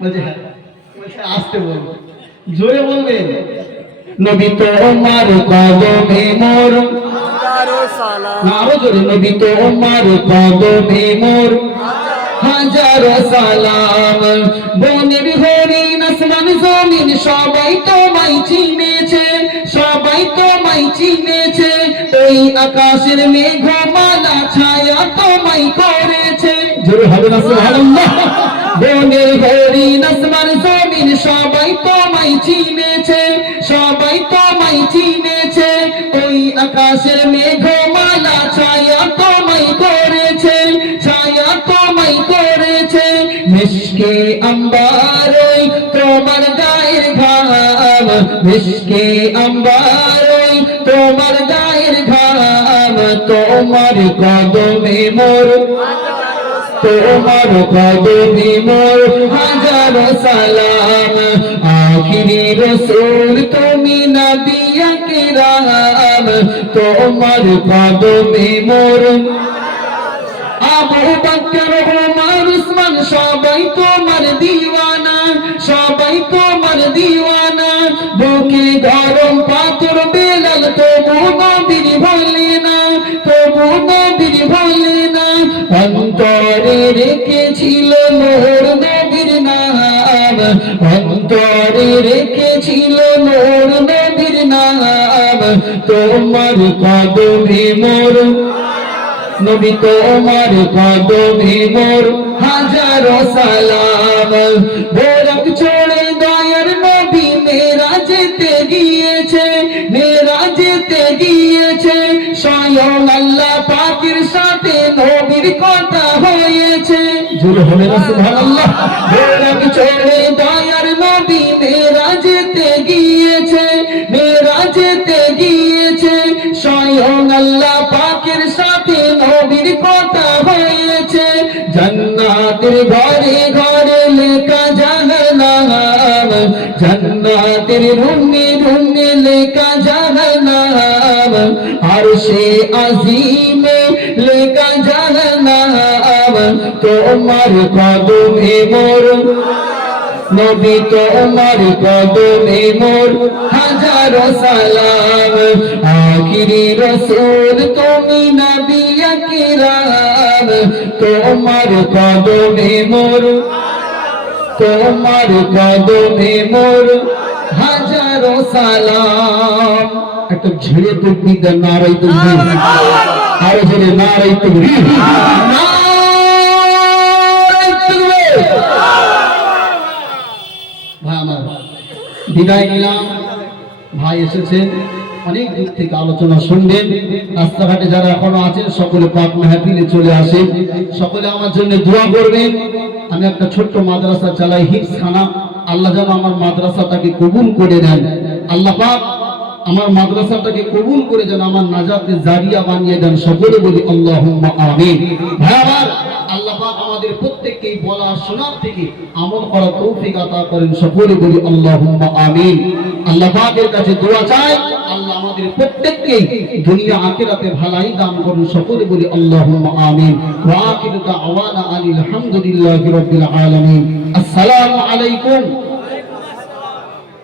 বলছে হ্যাঁ, বলছে আসতে বলবো, জোরে বলবেন। নবী তোমার কদমে মোর হাজারো সালাম, আরো জোরে, নবী তোমার কদমে মোর হাজারো সালাম। বনের হরিণ আসমান জমিন সবাই তোমায় চিনেছে, সবাই তোমায় চিনেছে। এই আকাশের মেঘমালা ছায়া তোমায় করেছে। জোরে হবে না সুবহানাল্লাহ। বনের হরিণ আসমান জমিন সবাই তোমায় চিনেছে, সবাই তোমায় চিনেছে। ওই আকাশের মেঘমালা ছায়া তোমায় করেছে, ছায়া তোমায় করেছে। মিশকে আম্বার ওই তোমার গায়ের ঘাম, মিশকে আম্বার ওই তোমার গায়ের ঘাম। তোমার কদমে মোর, তোমার কদমে মোর হাজারো সালাম। আখিরি রাসূল তুমি নবী আকরাম, তোমার কদমে মোর। আবু বকর ওমর উসমান সবাই তোমার দিওয়ানা, সবাই তোমার দিওয়ানা। বুকে গরম পাথর বেলাল তবু নবীর ভোলে না, তবু নবীর ভোলে না। অন্তরে রেখেছিল মোর নবীর নাম, অন্তরে রেখেছিল মোর নবীর নাম। তোমার কদমে মোর, নবী তোমার কদমে মোর হাজারো সালাম। বরক চড়ে দয়ার নবী মেরাজেতে গিয়েছে, মেরাজেতে গিয়েছে। স্বয়ং আল্লাহ পাকের সাথে নবীর কথা হয়েছে। জোরে হবে না সুবহানাল্লাহ। বরক চড়ে দয়ার নবী মেরাজেতে গিয়েছে, মেরাজেতে গিয়েছে। স্বয়ং আল্লাহ পাকের সাথে নবীর কথা হয়েছে। জান্নাতের ঘরে ঘরে লেখা জাহান্নাম, জান্নাতের রুমে রুমে লেখা জাহান্নাম। আরশে আজিমে লেখা জাহান্নাম। তোমার কদমে মোর, নবী তোমার কদমে মোর হাজারো সালাম। আখিরি রাসূল তুমি নবী আকরাম, তোমার কদমে মোর, তোমার কদমে মোর হাজারো সালাম। একটা ঝেড়ে তাকবীর দেন, নারে তাকবীর, আরো জোরে নারে তাকবীর, নারে তাকবীর। ভাই আমার বিদায় নিলাম। ভাই এসেছেন অনেক দূর থেকে আলোচনা শুনবেন। রাস্তাঘাটে যারা এখনো আছেন সকলে পাক মাহফিলে চলে আসেন, সকলে আমার জন্য দোয়া করবেন। আমি একটা ছোট্ট মাদ্রাসা চালাই, হিফজখানা। আল্লাহ যেন আমার মাদ্রাসাটাকে কবুল করে নেন। আল্লাহ পাক আমার মাদ্রাসাটাকে কবুল করে যেন আমার নাজাতে জারিয়া বানিয়ে দেন। সকলে বলি আল্লাহুম্মা আমিন। ভাই আমার আল্লাহ পাক আমাদের প্রত্যেককে বলা শোনার থেকে আমল করার তৌফিক আতা করেন। সকলে বলি আল্লাহুম্মা আমিন। আল্লাহ পাকের কাছে দোয়া চাই, আল্লাহ আমাদের প্রত্যেককে দুনিয়া আখিরাতে ভালাই দান করুন। সকলে বলি আল্লাহুম্মা আমিন। ওয়া আখিরু দাওয়ানা আনিল হামদুলিল্লাহি রাব্বিল আলামিন। আসসালামু আলাইকুম।